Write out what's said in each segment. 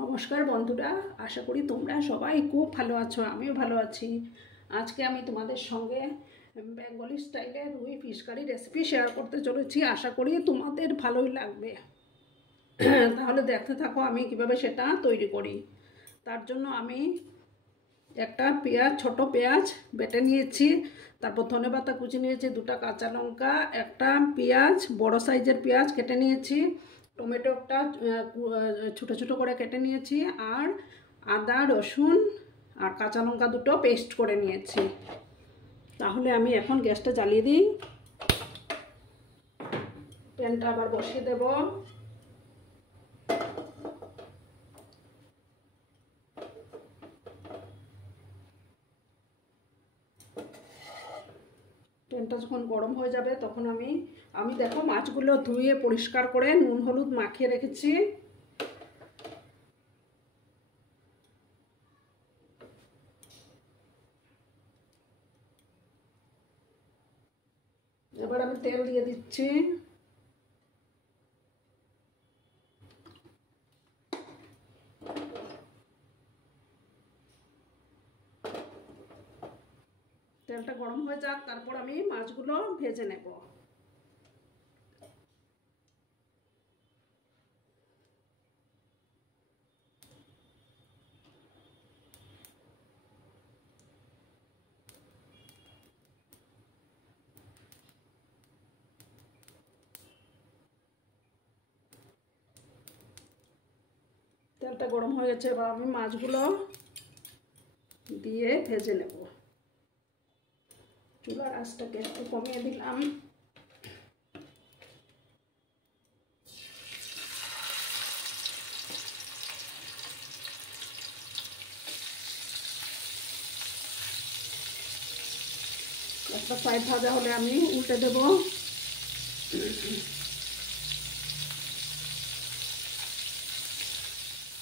নমস্কার বন্ধুরা, আশা করি তোমরা সবাই খুব ভালো আছো। আমিও ভালো আছি। আজকে আমি তোমাদের সঙ্গে বেঙ্গলি স্টাইলে রুই ফিশ কারি রেসিপি শেয়ার করতে চলেছি। আশা করি তোমাদের ভালোই লাগবে। তাহলে দেখতে থাকো আমি কিভাবে সেটা তৈরি করি। তার জন্য আমি একটা পেঁয়াজ, ছোট পেঁয়াজ বেটে নিয়েছি। তারপর ধনেপাতা কুচি নিয়েছি, দুটো কাঁচা লঙ্কা, একটা পেঁয়াজ, বড় সাইজের পেঁয়াজ কেটে নিয়েছি, টমেটোটা ছোটো ছোটো করে কেটে নিয়েছি, আর আদা, রসুন আর কাঁচা লঙ্কা দুটো পেস্ট করে নিয়েছি। তাহলে আমি এখন গ্যাসটা জ্বালিয়ে দিই। প্যানটা আবার বসিয়ে দেব। প্যানটা যখন গরম হয়ে যাবে তখন আমি দেখো মাছগুলো ধুয়ে পরিষ্কার করে নুন হলুদ মাখিয়ে রেখেছি। এবার আমি তেল দিয়ে দিচ্ছি। তেলটা গরম হয়ে যাক, তারপর আমি মাছগুলো ভেজে নেব। তেলটা গরম হয়ে গেছে, এবার আমি মাছগুলো দিয়ে ভেজে নেব। চুলার আঁচটাকে একটু কমিয়ে দিলাম। একটা সাইড ভাজা হলে আমি উল্টে দেব।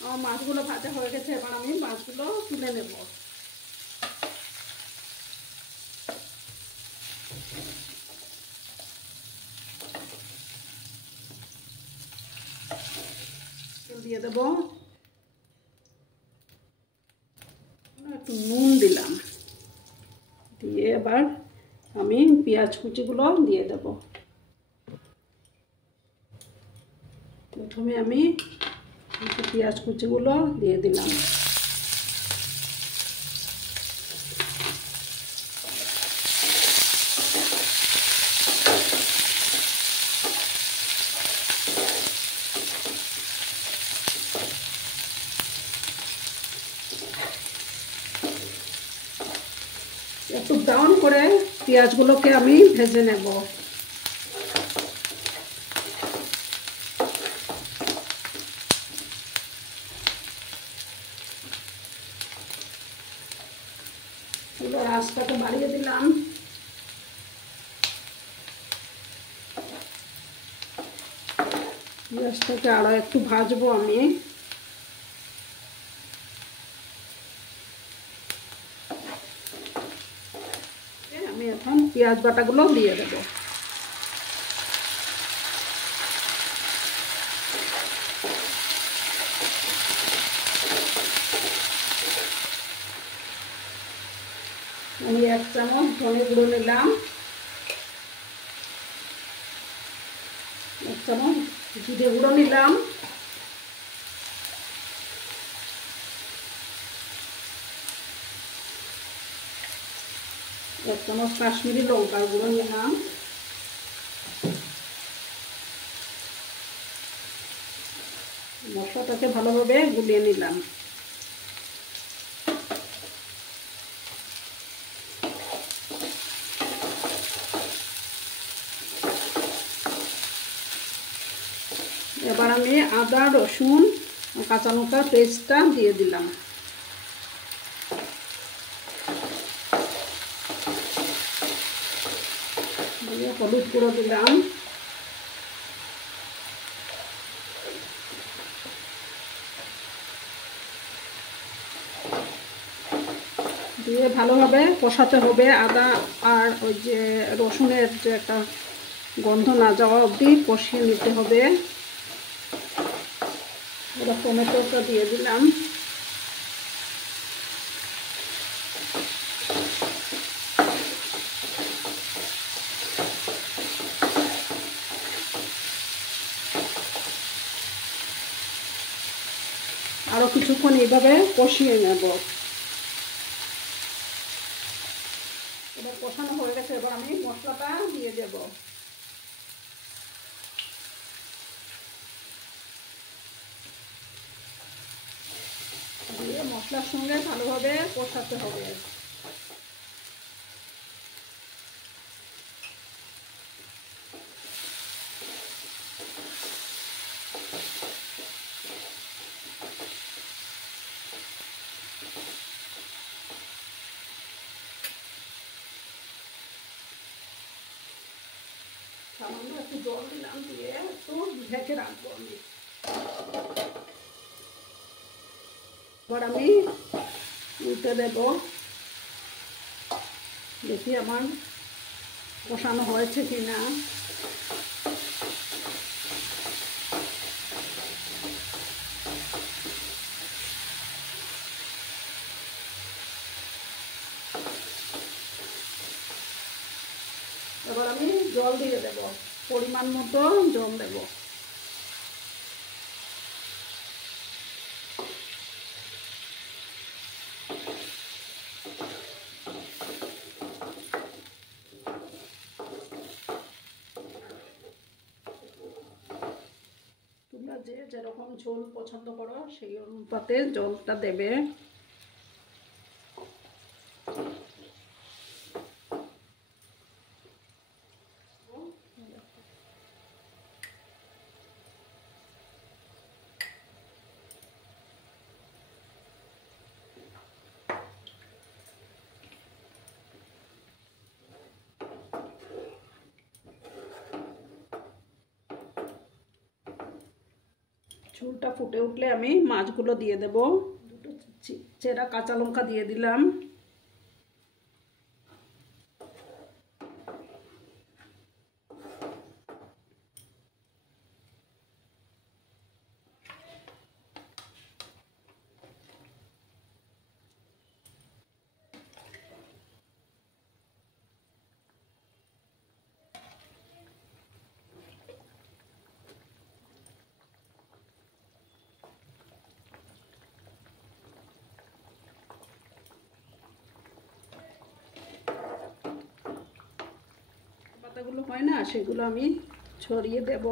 আমার মাছগুলো ভাজা হয়ে গেছে, এবার আমি মাছগুলো তুলে নেব। দিয়ে দেব, একটু নুন দিলাম, দিয়ে এবার আমি পেঁয়াজ কুচিগুলো দিয়ে দেব। প্রথমে আমি পেঁয়াজ কুচিগুলো দিয়ে দিলাম। একটু ব্রাউন করে পেঁয়াজগুলোকে আমি ভেজে নেব। এবার আঁচটাকে বাড়িয়ে দিলাম। পেঁয়াজটাকে আরো একটু ভাজবো আমি। আমি এখন পেঁয়াজ বাটাগুলো দিয়ে দেবো। আমি 1 চামচ ধনে গুঁড়ো নিলাম, 1 চামচ জিরে গুঁড়ো নিলাম, 1 চামচ কাশ্মীরি লঙ্কার গুঁড়ো নিলাম, মশলাটাকে ভালোভাবে গুলিয়ে নিলাম। এবার আমি আদা, রসুন, কাঁচা লঙ্কার পেস্টটা দিয়ে দিলাম। দিয়ে হলুদ গুঁড়ো দিলাম। দিয়ে ভালোভাবে কষাতে হবে। আদা আর ওই যে রসুনের যে একটা গন্ধ না যাওয়া অবধি কষিয়ে নিতে হবে। এবার টমেটোটা দিয়ে দিলাম। আরও কিছুক্ষণ এইভাবে কষিয়ে নেব। এবার কষানো হয়ে গেছে, এবার আমি মশলাটা দিয়ে দেব। দিয়ে মশলার সঙ্গে ভালোভাবে কষাতে হবে। সামান্য একটু জল দিলাম, দিয়ে একটু ঢেকে রাখবো আমি। এবার আমি উল্টে দেব, দেখি আমার কষানো হয়েছে কিনা। এবার আমি জল দিয়ে দেব, পরিমাণ মতো জল দেব। তোমরা যে যেরকম ঝোল পছন্দ করো সেই অনুপাতে জলটা দেবে। ঝোলটা ফুটে উঠলে আমি মাছগুলো দিয়ে দেব। দুটো চেরা কাঁচা লঙ্কা দিয়ে দিলাম। পাতাগুলো হয় না, সেগুলো আমি ছড়িয়ে দেব।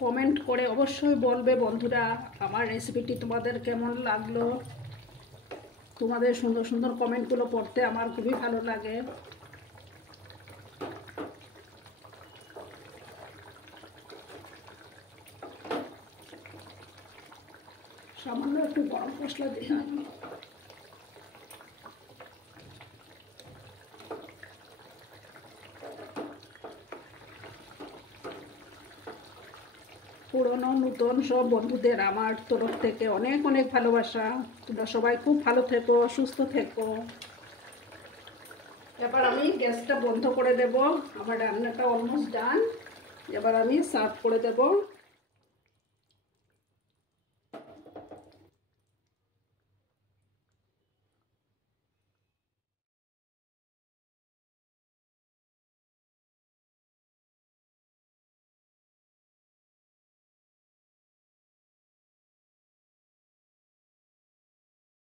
কমেন্ট করে অবশ্যই বলবে বন্ধুরা, আমার রেসিপিটি তোমাদের কেমন লাগলো। তোমাদের সুন্দর সুন্দর কমেন্টগুলো পড়তে আমার খুবই ভালো লাগে। সামান্য একটু গরম মশলা দিয়ে আমি পুরনো নতুন সব বন্ধুদের আমার তরফ থেকে অনেক অনেক ভালোবাসা। তোমরা সবাই খুব ভালো থেকো, সুস্থ থেকো। এবার আমি গ্যাসটা বন্ধ করে দেব। আমার রান্নাটা অলমোস্ট ডান। এবার আমি সার্ভ করে দেব।